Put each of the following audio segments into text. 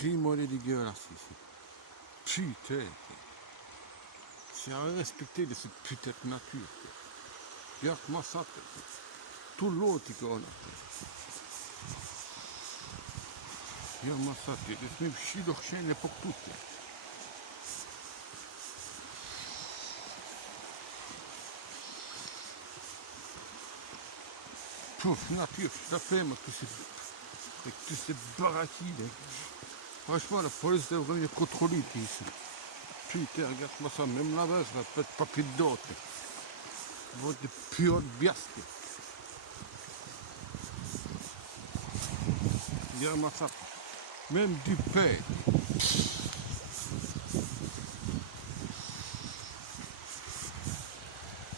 climat est dégueulasse ici. Putain. C'est à respecter de cette putain de nature. Regarde-moi ça. Tout l'autre qu'on a. Regarde-moi ça. C'est même chier de chien n'importe où. Pouf, nature, je t'appelle, moi, avec tous ces baraquis. Franchement, la police devrait venir contrôler ici. Putain, regarde-moi ça, même la base, ça peut être papier d'autre. Votre pure biasque. Regarde-moi ça. Même du pain.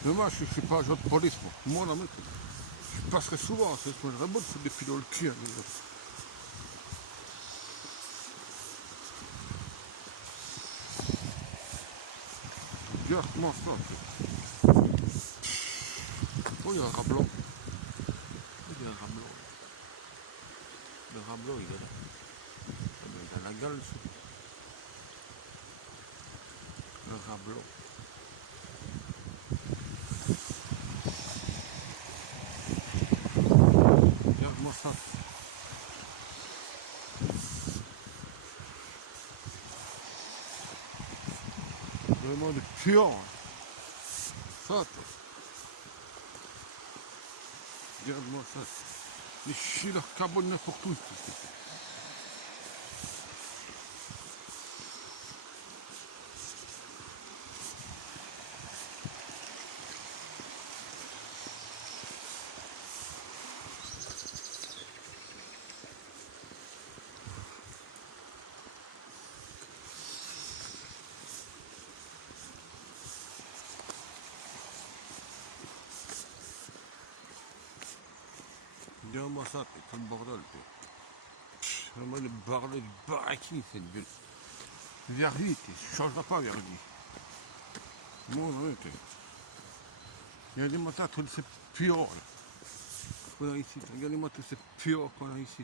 Mais moi, je ne suis pas agent de police, moi. Moi, non, je passerai souvent, c'est ce que je remonte, c'est des filles dans le cul. Regarde-moi ça. Oh, il y a un rat blanc. Il y a un rat blanc. Le rat blanc, il est là. Il est dans la gueule, ça. Le rat blanc. Regarde-moi ça. Vraiment de puant. Ça, toi. Regarde-moi ça. Les chiens leur carbone n'importe où. Regarde-moi ça, c'est le bordel. Vraiment le bordel du baraquis, cette ville. Verdi, tu ne changeras pas, Verdi. Mon Dieu, regardez-moi ça, tous ces puants là. Qu'on a ici. Regardez-moi tous ces puants qu'on a ici.